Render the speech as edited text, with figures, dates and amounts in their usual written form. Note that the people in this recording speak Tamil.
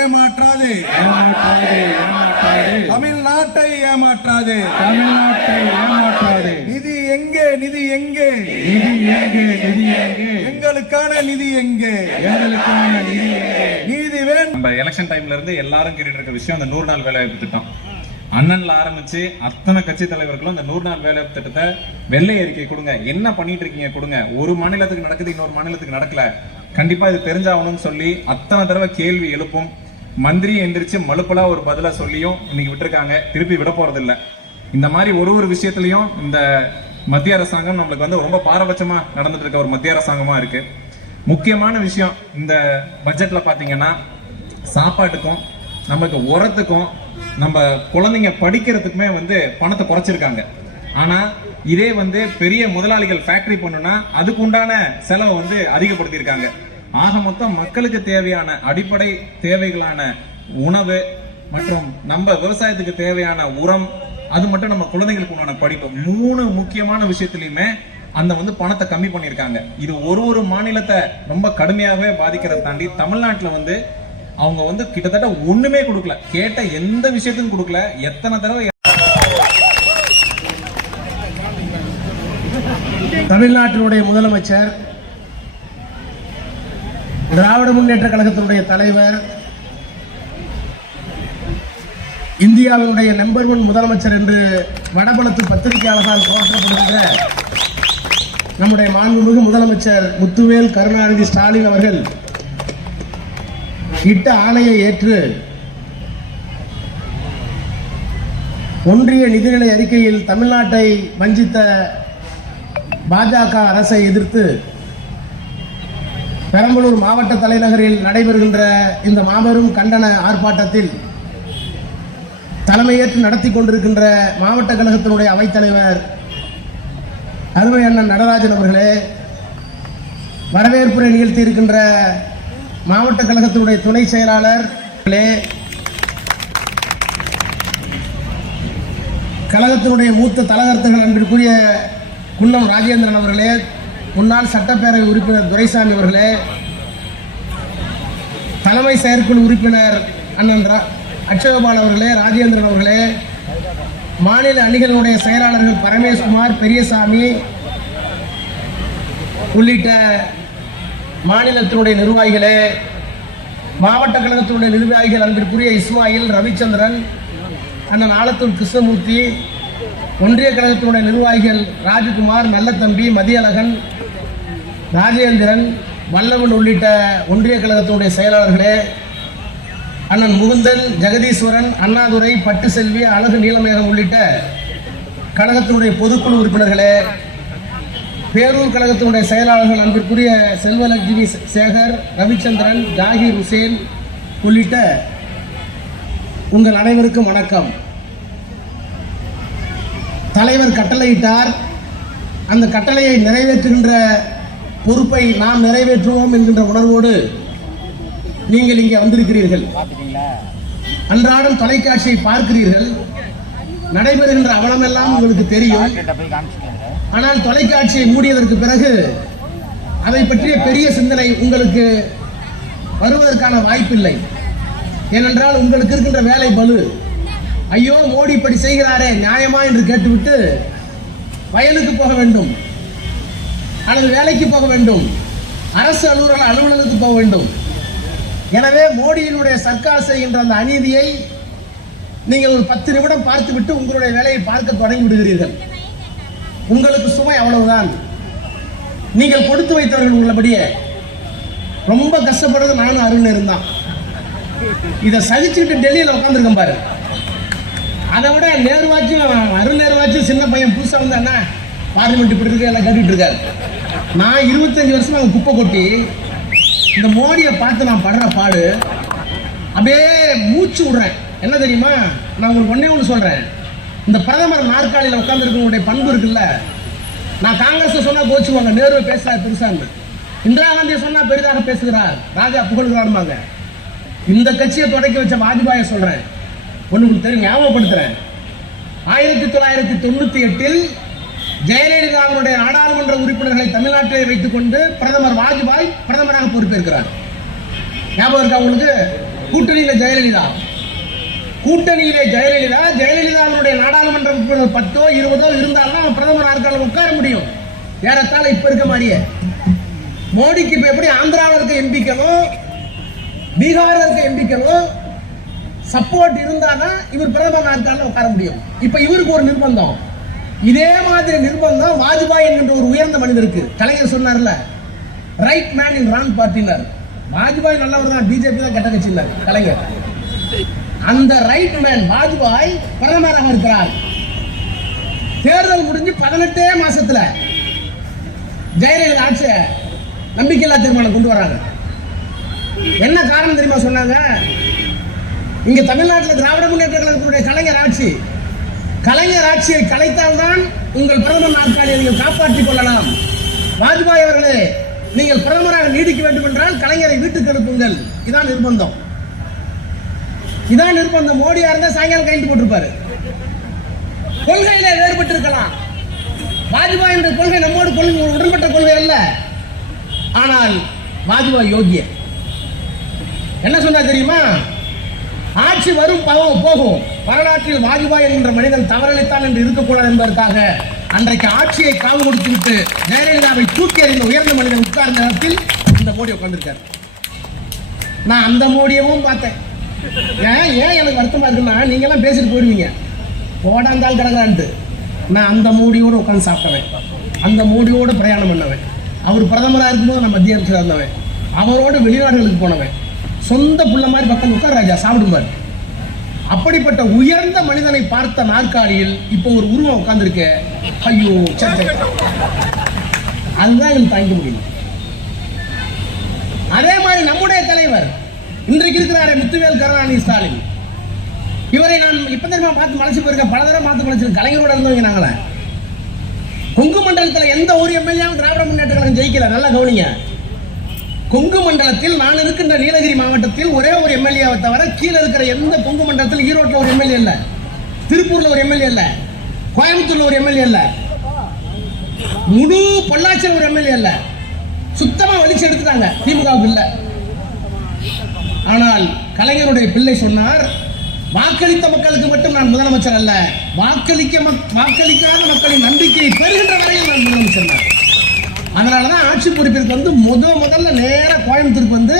ஏமாற்றாதே, தமிழ்நாட்டை ஏமாற்றாதே, நிதி எங்கே, நிதி எங்கே, எங்களுக்கான நிதி எங்கே, நீதி வேணும். நம்ம எலெக்ஷன் டைம்ல இருந்து எல்லாரும் கேட்டுட்டு இருக்க விஷயம் அந்த 100 நாள் வேலைவாய்ப்பு திட்டம். அண்ணன்ல ஆரம்பிச்சு அத்தனை கட்சி தலைவர்களும் இந்த 100 நாள் வேலைவாய்ப்பு திட்டத்தை வெள்ளை அறிக்கை கொடுங்க, என்ன பண்ணிட்டு இருக்கீங்க கொடுங்க. ஒரு மாநிலத்துக்கு நடக்குது, இன்னொரு மாநிலத்துக்கு நடக்கல, கண்டிப்பா இது தெரிஞ்சாகணும்னு சொல்லி அத்தனை தடவை கேள்வி எழுப்பும். மந்திரி எந்திரிச்சு மலுப்பலா ஒரு பதில சொல்லியும் இன்னைக்கு விட்டுருக்காங்க, திருப்பி விட போறது இல்ல. இந்த மாதிரி ஒரு விஷயத்திலையும் இந்த மத்திய அரசாங்கம் நம்மளுக்கு வந்து ரொம்ப பாரபட்சமா நடந்துட்டு இருக்க ஒரு மத்திய அரசாங்கமா இருக்கு. முக்கியமான விஷயம் இந்த பட்ஜெட்ல பாத்தீங்கன்னா சாப்பாட்டுக்கும் நமக்கு உரத்துக்கும் நம்ம குழந்தைங்க படிக்கிறதுக்குமே வந்து பணத்தை குறைச்சிருக்காங்க. ஆனா இதே வந்து பெரிய முதலாளிகள் ஃபேக்டரி பண்ணுனா அதுக்கு உண்டான செலவை வந்து அதிகப்படுத்தியிருக்காங்க. ஆக மொத்தம் மக்களுக்கு தேவையான அடிப்படை தேவைகளான உணவு மற்றும் நம்ம விவசாயத்துக்கு தேவையான உரம், அது மட்டும் நம்ம குழந்தைங்களுக்கு உண்டான படிப்பு, 3 முக்கியமான விஷயத்திலயுமே அந்த வந்து பணத்தை கம்மி பண்ணியிருக்காங்க. இது ஒரு மாநிலத்தை ரொம்ப கடுமையாகவே பாதிக்கிறத தாண்டி தமிழ்நாட்டில் வந்து அவங்க வந்து கிட்டத்தட்ட ஒண்ணுமே கொடுக்கல, கேட்ட எந்த விஷயத்துக்கும் கொடுக்கல. எத்தனை தடவை தமிழ்நாட்டினுடைய முதலமைச்சர், திராவிட முன்னேற்ற கழகத்தினுடைய தலைவர், இந்தியாவினுடைய நம்பர் 1 முதலமைச்சர் என்று வடபலத்து பத்திரிகையாளர்களால் போற்றப்படுகிற நம்முடைய மாண்புமிகு முதலமைச்சர் முத்துவேல் கருணாநிதி ஸ்டாலின் அவர்கள் இட்ட ஆணையை ஏற்று ஒன்றிய நிதிநிலை அறிக்கையில் தமிழ்நாட்டை வஞ்சித்த பாஜக அரசை எதிர்த்து பெரம்பலூர் மாவட்ட தலைநகரில் நடைபெறுகின்ற இந்த மாபெரும் கண்டன ஆர்ப்பாட்டத்தில் தலைமையேற்று நடத்தி கொண்டிருக்கின்ற மாவட்ட கழகத்தினுடைய அவைத்தலைவர் அருமை அண்ணன் நடராஜன் அவர்களே, வரவேற்புரை நிகழ்த்தி இருக்கின்ற மாவட்ட கழகத்தினுடைய துணை செயலாளர், கழகத்தினுடைய மூத்த தலகர்த்தர்கள் அன்பிற்குரிய குன்னம் ராஜேந்திரன் அவர்களே, முன்னாள் சட்டப்பேரவை உறுப்பினர் துரைசாமி அவர்களே, தலைமை செயற்குழு உறுப்பினர் அண்ணன் அக்ஷயபால் அவர்களே, ராஜேந்திரன் அவர்களே, மாநில அணிகளுடைய செயலாளர்கள் பரமேஸ்குமார், பெரியசாமி உள்ளிட்ட மாநிலத்தினுடைய நிர்வாகிகளே, மாவட்ட கழகத்தினுடைய நிர்வாகிகள் அன்பிற்குரிய இஸ்மாயில், ரவிச்சந்திரன், அண்ணன் ஆலத்தூர் கிருஷ்ணமூர்த்தி, ஒன்றிய கழகத்தினுடைய நிர்வாகிகள் ராஜகுமார், நல்லத்தம்பி, மதியழகன், ராஜேந்திரன், வல்லவன் உள்ளிட்ட ஒன்றிய கழகத்தினுடைய செயலாளர்களே, அண்ணன் முகுந்தன், ஜெகதீஸ்வரன், அண்ணாதுரை, பட்டுசெல்வி, அழகு நீலமேகம் உள்ளிட்ட கழகத்தினுடைய பொதுக்குழு உறுப்பினர்களே, பேரூர் கழகத்தினுடைய செயலாளர்கள் அன்பிற்குரிய செல்வலட்சுமி சேகர், ரவிச்சந்திரன், ஜாகிர் ஹுசேன் உள்ளிட்ட உங்கள் அனைவருக்கும் வணக்கம். தலைவர் கட்டளையிட்டார், அந்த கட்டளையை நிறைவேற்றுகின்ற பொறுப்பை நாம் நிறைவேற்றுவோம் என்கின்ற உணர்வோடு நீங்கள் இங்கே வந்திருக்கிறீர்கள். அன்றாடம் தொலைக்காட்சியை பார்க்கிறீர்கள், நடைபெறுகின்ற அவலமெல்லாம் உங்களுக்கு தெரியும். ஆனால் தொலைக்காட்சியை மூடியதற்கு பிறகு அதை பற்றிய பெரிய சிந்தனை உங்களுக்கு வருவதற்கான வாய்ப்பில்லை. ஏனென்றால் உங்களுக்கு இருக்கின்ற வேலை பளு. ஐயோ மோடி இப்படி செய்கிறாரே நியாயமா என்று கேட்டுவிட்டு வயலுக்கு போக வேண்டும், அல்லது வேலைக்கு போக வேண்டும், அரசு அலுவலகத்துக்கு போக வேண்டும். எனவே மோடியினுடைய சர்க்கார் செய்கின்ற அந்த அநீதியை நீங்கள் ஒரு 10 நிமிடம் பார்த்துவிட்டு உங்களுடைய வேலையை பார்க்க தொடங்கி விடுகிறீர்கள். உங்களுக்கு சுமை அவ்வளவுதான். நீங்கள் கொடுத்து வைத்தவர்கள் உள்ளபடியே ரொம்ப கஷ்டப்படுறது நானும் அருள் இருந்தான். இதை சகிச்சுக்கிட்டு டெல்லியில் உட்காந்துருக்கேன் பாரு. அதை விட அருள் நேருவாச்சும் சின்ன பையன் புதுசா வந்தான்னா பார்லிமெண்ட் இப்படி இருக்கு எல்லாம் கட்டிட்டு இருக்காரு. நான் 25 வருஷம் அவங்க குப்பை கொட்டி இந்த மோடியை பார்த்து நான் படுற பாடு அப்படியே மூச்சு விடுறேன். என்ன தெரியுமா, நான் உங்களுக்கு ஒண்ணு சொல்றேன். இந்த பிரதமர் நாற்காலியில் உட்கார்ந்துருக்கவங்களுடைய பண்பு இருக்குல்ல, நான் காங்கிரஸ் சொன்னா கோச்சுவாங்க, நேரு பேசுறாரு பெருசான்னு, இந்திரா காந்தியை சொன்னா பெரிதாக பேசுகிறார், ராஜா புகழ்கிறாருமாங்க. இந்த கட்சியை தொடக்கி வச்ச வாஜ்பாயை சொல்றேன், ஒண்ணு தெரியும், ஞாபகப்படுத்துறேன். 1998 ஜெயலலிதாவுடைய நாடாளுமன்ற உறுப்பினர்களை தமிழ்நாட்டிலே வைத்துக் கொண்டு பிரதமர் வாஜ்பாய் பிரதமராக பொறுப்பேற்கிறார். ஞாபகம் இருக்கா உங்களுக்கு? கூட்டணியில ஜெயலலிதா, கூட்டணியிலே ஜெயலலிதா, ஜெயலலிதாவுடைய நாடாளுமன்ற உறுப்பினர் 10 20 இருந்தாலும் அவன் பிரதமர் நாற்காலில் உட்கார முடியும். ஏறத்தாழ இப்ப இருக்க மாதிரியே. மோடிக்கு இப்ப எப்படி ஆந்திராவில் இருக்க எம்பிக்களும் பீகாரில் இருக்க எம்பிக்களும் சப்போர்ட் இருந்தாதான் இவர் பிரதமர் நாற்காலில் உட்கார முடியும். இப்ப இவருக்கு ஒரு நிர்பந்தம். இதே மாதிரி நிர்பந்தம் வாஜ்பாய் என்கின்ற ஒரு உயர்ந்த மனிதருக்கு. கலைஞர் சொன்னார்ல, right man in wrong partner. Vajpayee நல்லவர் தான், பிஜேபி தான் கெட்ட கட்சியினர் கலைஞர். அந்த ரைட் மேன் வாஜ்பாய் பிரதமராக இருக்கிறார். தேர்தல் முடிஞ்சு 18 மாசத்துல ஜெயலலிதா ஆட்சியை நம்பிக்கையில்லா தீர்மானம் கொண்டு வராங்க. என்ன காரணம் தெரியுமா சொன்னாங்க? இங்க தமிழ்நாட்டில் திராவிட முன்னேற்ற கழகத்தினுடைய கலைஞர் ஆட்சியை கலைத்தால்தான் உங்கள் பிரதமர் நாற்காலியை நீங்கள் காப்பாற்றிக் கொள்ளலாம். வாஜ்பாய் அவர்களே, நீங்கள் பிரதமராக நீடிக்க வேண்டும் என்றால் கலைஞரை வீட்டுக்கு அனுப்புங்கள். இதான் நிர்பந்தம். மோடியா இருந்தா சாயங்காலம் கைது போட்டிருப்பாரு. கொள்கையில வேறுபட்டு இருக்கலாம். வாஜ்பாய் என்ற கொள்கை நம்மோடு உடன்பட்ட கொள்கை அல்ல. ஆனால் வாஜ்பாய் யோகிய என்ன சொன்னா தெரியுமா? ஆட்சி வரும் போகும், வரலாற்றில் வாஜ்பாய் என்கின்ற மனிதன் தவறளித்தான் என்று இருக்கக்கூடாது என்பதற்காக அன்றைக்கு ஆட்சியை காவு கொடுத்து விட்டு ஜெயலலிதாவை தூக்கி எறிந்த உயர்ந்த மனிதன் உட்கார்ந்த இடத்தில் இந்த மோடி உட்கார்ந்திருக்கார். நான் அந்த மோடியவும் பார்த்தேன். ஏன் எனக்கு வருத்தமா இருக்குன்னா, நீங்க எல்லாம் பேசிட்டு போயிடுவீங்க, போடாந்தால் கிடக்கான்ட்டு. நான் அந்த மோடியோடு உட்காந்து சாப்பிட்டவன், அந்த மோடியோடு பிரயாணம் பண்ணவன். அவர் பிரதமராக இருக்கும்போது நான் மத்திய அரசில் இருந்தவன், அவரோடு வெளிநாடுகளுக்கு போனவன். சொந்த புள்ள மாதிரி பக்கம் உட்கார் ராஜா சாப்பிடுவார். அப்படிப்பட்ட உயர்ந்த மனிதனை பார்த்த நாற்காலியில் இப்போ ஒரு உருவம் உட்கார்ந்துருக்கு. ஐயோ, அதுதான் எங்களுக்கு தாங்க முடியும். அதே மாதிரி நம்முடைய தலைவர் இன்றைக்கு இருக்கிறாரே முத்துவேல் கருணாநிதி ஸ்டாலின், இவரை நான் இப்ப தெரியுமா பார்த்து மலைச்சு போயிருக்கேன். பல தடவை பார்த்து மலைச்சு. கலைஞரோட இருந்தவங்க நாங்களே. கொங்கு மண்டலத்தில் எந்த ஒரு எம்எல்ஏவும் திராவிட முன்னேற்ற கழகம் ஜெயிக்கல. நல்லா கவனிங்க. கொங்கு மண்டலத்தில் நான் இருக்கின்ற நீலகிரி மாவட்டத்தில் ஒரே ஒரு எம்எல்ஏவை தவிர கீழே இருக்கிற எந்த கொங்கு மண்டலத்தில் ஈரோட்டில் ஒரு எம்எல்ஏ இல்ல, திருப்பூர்ல ஒரு எம்எல்ஏ இல்ல, கோயம்புத்தூர்ல ஒரு எம்எல்ஏ இல்ல, முழு பொள்ளாச்சியில் ஒரு எம்எல்ஏ இல்ல. சுத்தமா வலிச்சு எடுத்துட்டாங்க, திமுகவுக்கு இல்ல. ஆனால் கலைஞருடைய பிள்ளை சொன்னார், வாக்களித்த மக்களுக்கு மட்டும் நான் முதலமைச்சர் அல்ல, வாக்களிக்காத மக்களின் நம்பிக்கையை பெறுகின்ற வரையில் நான் முதலமைச்சர். அதனாலதான் ஆட்சி பொறுப்பிற்கு வந்து முதல்ல நேர கோயம்புத்தூருக்கு வந்து